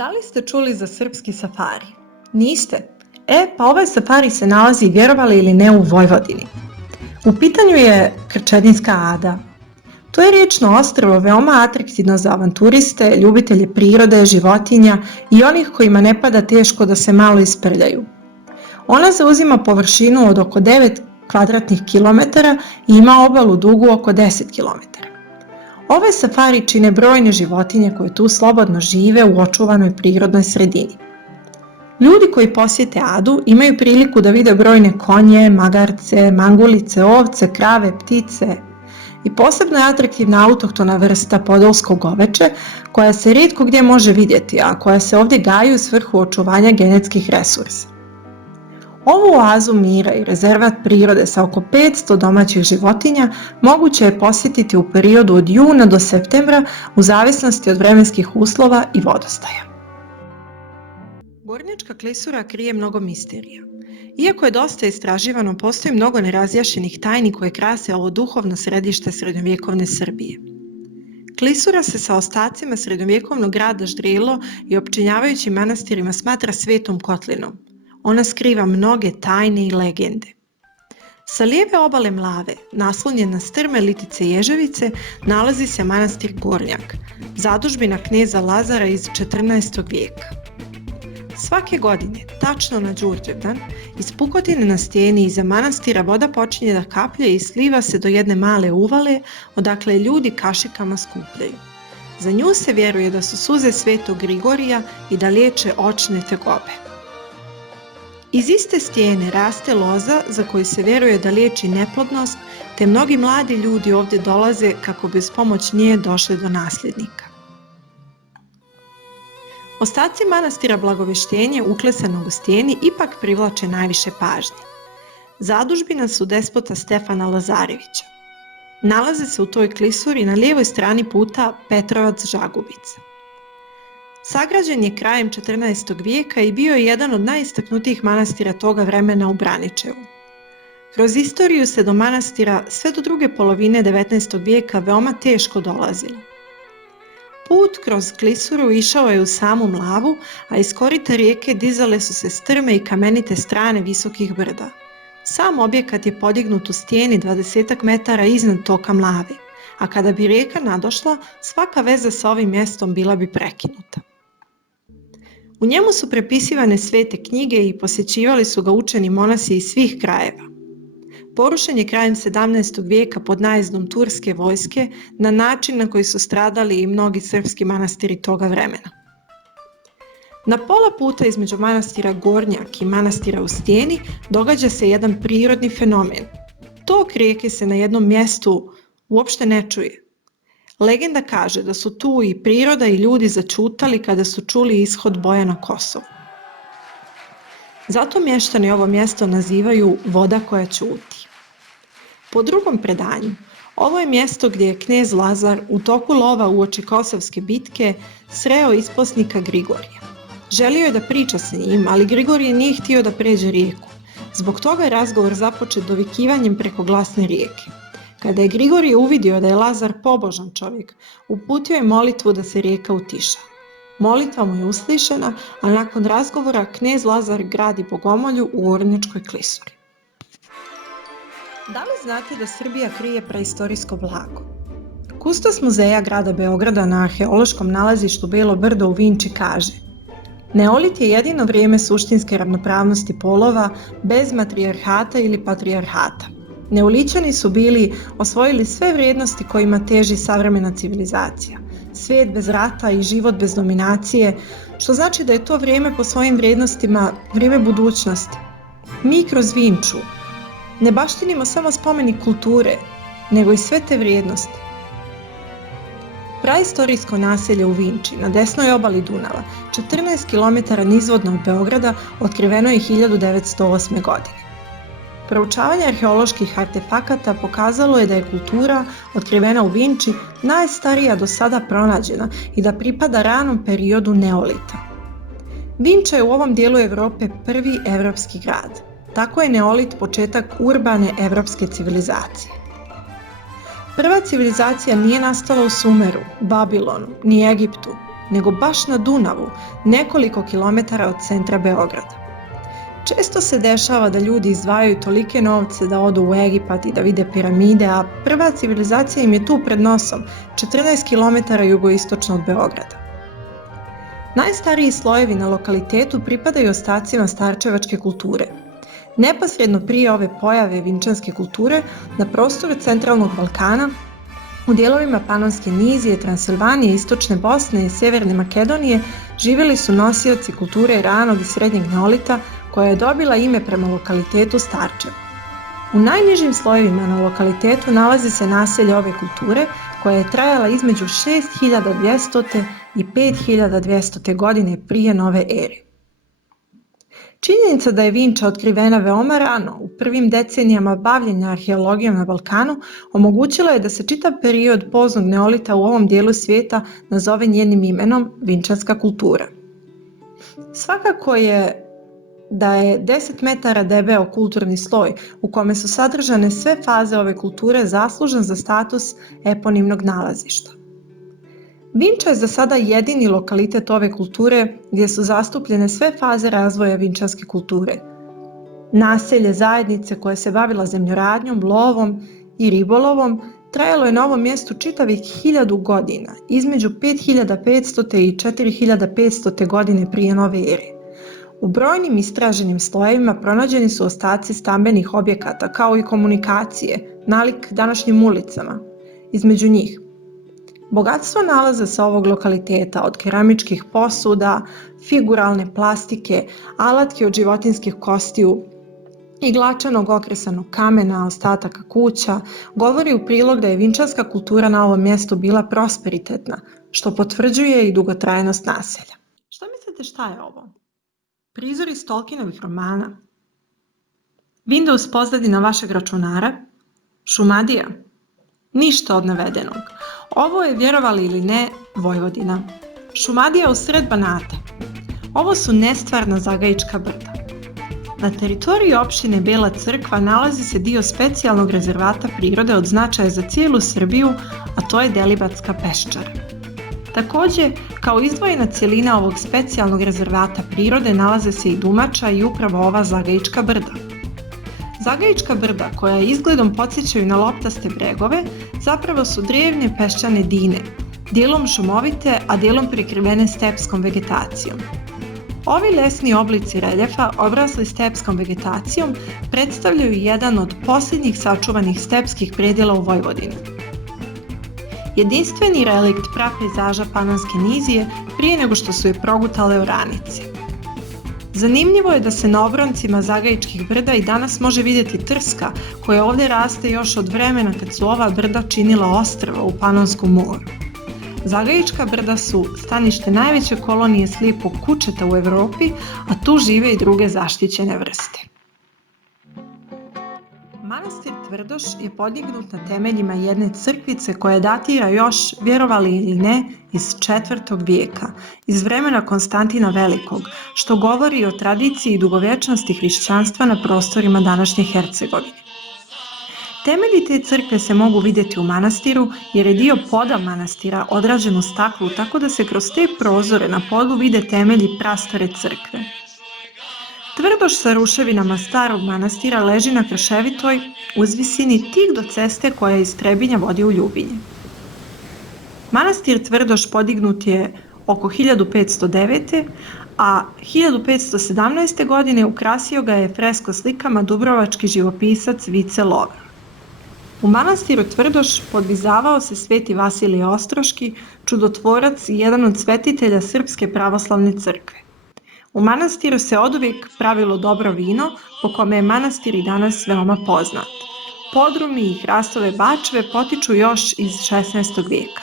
Da li ste čuli za srpski safari? Niste? Pa ovaj safari se nalazi, vjerovali ili ne, u Vojvodini. U pitanju je Krčedinska Ada. To je riječno ostrvo veoma atraktivno za avanturiste, ljubitelje prirode, životinja i onih kojima ne pada teško da se malo isprljaju. Ona zauzima površinu od oko 9 kvadratnih kilometara i ima obalu dugu oko 10 kilometara. Ovaj safari čine brojne životinje koje tu slobodno žive u očuvanoj prirodnoj sredini. Ljudi koji posjete Adu imaju priliku da vide brojne konje, magarce, mangulice, ovce, krave, ptice i posebno je atraktivna autohtona vrsta podolskog goveče koja se rijetko gdje može vidjeti, a koja se ovdje gaji u svrhu očuvanja genetskih resursa. Ovu oazu mira i rezervat prirode sa oko 500 domaćih životinja moguće je posjetiti u periodu od juna do septembra u zavisnosti od vremenskih uslova i vodostaja. Gornjačka klisura krije mnogo misterija. Iako je dosta istraživano, postoji mnogo nerazjašnjenih tajni koje krase ovo duhovno središte srednjovjekovne Srbije. Klisura se sa ostacima srednjovjekovnog grada Ždrijelo i opčinjavajućim manastirima smatra svetom kotlinom. Ona skriva mnoge tajne i legende. Sa lijeve obale Mlave, naslonjen na strme litice Ježevice, nalazi se manastir Gornjak, zadužbina kneza Lazara iz 14. vijeka. Svake godine, tačno na Đurđevdan, iz pukotine na stijeni iza manastira voda počinje da kaplje i sliva se do jedne male uvale, odakle ljudi kašikama skupljaju. Za nju se vjeruje da su suze svetog Grigorija i da liječe očne tegobe. Iz iste stijene raste loza za koju se vjeruje da liječi neplodnost, te mnogi mladi ljudi ovdje dolaze kako bi uz pomoć nje došli do nasljednika. Ostaci manastira Blagoveštenje uklesanog u stijeni ipak privlače najviše pažnje. Zadužbina su despota Stefana Lazarevića. Nalaze se u toj klisuri na lijevoj strani puta Petrovac-Žagubica. Sagrađen je krajem 14. vijeka i bio je jedan od najistaknutijih manastira toga vremena u Braničevu. Kroz istoriju se do manastira sve do druge polovine 19. vijeka veoma teško dolazilo. Put kroz klisuru išao je u samu Mlavu, a iz korita rijeke dizale su se strme i kamenite strane visokih brda. Sam objekat je podignut u stijeni 20 metara iznad toka Mlave, a kada bi rijeka nadošla, svaka veza sa ovim mjestom bila bi prekinuta. U njemu su prepisivane svete knjige i posjećivali su ga učeni monasi iz svih krajeva. Porušen je krajem 17. vijeka pod najezdom turske vojske na način na koji su stradali i mnogi srpski manastiri toga vremena. Na pola puta između manastira Gornjak i manastira u stijeni događa se jedan prirodni fenomen. Tok rijeke se na jednom mjestu uopšte ne čuje. Legenda kaže da su tu i priroda i ljudi začutali kada su čuli ishod boja na Kosovu. Zato mještani ovo mjesto nazivaju voda koja ćuti. Po drugom predanju, ovo je mjesto gdje je knez Lazar u toku lova uoči Kosovske bitke sreo isposnika Grigorija. Želio je da priča sa njim, ali Grigorije nije htio da pređe rijeku. Zbog toga je razgovor započet dovikivanjem preko glasne rijeke. Kada je Grigorije uvidio da je Lazar pobožan čovjek, uputio je molitvu da se rijeka utiša. Molitva mu je uslišena, a nakon razgovora knez Lazar gradi bogomolju u Gornjačkoj klisuri. Da li znate da Srbija krije preistorijsko blago? Kustos muzeja grada Beograda na arheološkom nalazištu Belo brdo u Vinči kaže: Neolit je jedino vrijeme suštinske ravnopravnosti polova bez matrijarhata ili patrijarhata. Neolićani su osvojili sve vrijednosti kojima teži savremena civilizacija. Svijet bez rata i život bez dominacije, što znači da je to vrijeme po svojim vrijednostima vrijeme budućnosti. Mi kroz Vinču ne baštinimo samo spomenik kulture, nego i sve te vrijednosti. Praistorijsko naselje u Vinči, na desnoj obali Dunava, 14 km nizvodno od Beograda, otkriveno je 1908. godine. Proučavanje arheoloških artefakata pokazalo je da je kultura otkrivena u Vinči najstarija do sada pronađena i da pripada ranom periodu neolita. Vinča je u ovom dijelu Europe prvi evropski grad. Tako je neolit početak urbane evropske civilizacije. Prva civilizacija nije nastala u Sumeru, Babilonu, ni Egiptu, nego baš na Dunavu, nekoliko kilometara od centra Beograda. Često se dešava da ljudi izdvajaju tolike novce da odu u Egipat i da vide piramide, a prva civilizacija im je tu pred nosom, 14 km jugoistočno od Beograda. Najstariji slojevi na lokalitetu pripadaju ostacima starčevačke kulture. Neposredno prije ove pojave vinčanske kulture, na prostoru centralnog Balkana, u dijelovima Panonske nizije, Transilvanije, Istočne Bosne i Severne Makedonije živjeli su nosioci kulture ranog i srednjeg neolita, koja je dobila ime prema lokalitetu Starčevo. U najnižim slojevima na lokalitetu nalazi se naselje ove kulture, koja je trajala između 6200. i 5200. godine prije nove ere. Činjenica da je Vinča otkrivena veoma rano, u prvim decenijama bavljenja arheologijom na Balkanu, omogućila je da se čitav period poznog neolita u ovom dijelu svijeta nazove njenim imenom vinčanska kultura. Svakako je da je 10 metara debeo kulturni sloj u kome su sadržane sve faze ove kulture zaslužan za status eponimnog nalazišta. Vinča je za sada jedini lokalitet ove kulture gdje su zastupljene sve faze razvoja vinčanske kulture. Naselje zajednice koje se bavila zemljoradnjom, lovom i ribolovom trajalo je na ovom mjestu čitavih 1000 godina, između 5500. i 4500. godine prije nove ere. U brojnim istraženim slojevima pronađeni su ostaci stambenih objekata kao i komunikacije, nalik današnjim ulicama. Između njih bogatstvo nalaza sa ovog lokaliteta, od keramičkih posuda, figuralne plastike, alatke od životinjskih kostiju, iglačanog okresanog kamena, ostataka kuća, govori u prilog da je vinčanska kultura na ovom mjestu bila prosperitetna, što potvrđuje i dugotrajnost naselja. Šta mislite šta je ovo? Prizor iz Tolkienovih romana? Windows pozadina vašeg računara? Šumadija? Ništa od navedenog. Ovo je, vjerovali ili ne, Vojvodina. Šumadija usred Banata. Ovo su nestvarna Zagajička brda. Na teritoriji opštine Bela Crkva nalazi se dio specijalnog rezervata prirode od značaja za cijelu Srbiju, a to je Delibatska peščara. Također, kao izdvojena cjelina ovog specijalnog rezervata prirode nalaze se i Dumača i upravo ova Zagajička brda. Zagajička brda, koja izgledom podsjećaju na loptaste bregove, zapravo su drevne peščane dine, dijelom šumovite, a dijelom prekrivene stepskom vegetacijom. Ovi lesni oblici reljefa, obrasli stepskom vegetacijom, predstavljaju jedan od posljednjih sačuvanih stepskih predjela u Vojvodini. Jedinstveni relikt prapejzaža Panonske nizije prije nego što su je progutale oranice. Zanimljivo je da se na obroncima Zagajičkih brda i danas može vidjeti trska koja ovdje raste još od vremena kad su ova brda činila ostrva u Panonskom moru. Zagajička brda su stanište najveće kolonije slijepog kučeta u Europi, a tu žive i druge zaštićene vrste. Manastir Tvrdoš je podignut na temeljima jedne crkvice koja datira još, vjerovali ili ne, iz 4. vijeka, iz vremena Konstantina Velikog, što govori o tradiciji i dugovječnosti hrišćanstva na prostorima današnje Hercegovine. Temelji te crkve se mogu vidjeti u manastiru jer je dio poda manastira odrađen u staklu, tako da se kroz te prozore na podu vide temelji prastare crkve. Tvrdoš sa ruševinama starog manastira leži na krševitoj uzvisini tik do ceste koja iz Trebinja vodi u Ljubinje. Manastir Tvrdoš podignut je oko 1509. a 1517. godine ukrasio ga je fresko slikama dubrovački živopisac Vice Logar. U manastiru Tvrdoš podvizavao se sveti Vasilije Ostroški, čudotvorac i jedan od svetitelja Srpske pravoslavne crkve. U manastiru se oduvijek pravilo dobro vino, po kome je manastir i danas veoma poznat. Podrumi i hrastove bačve potiču još iz 16. vijeka.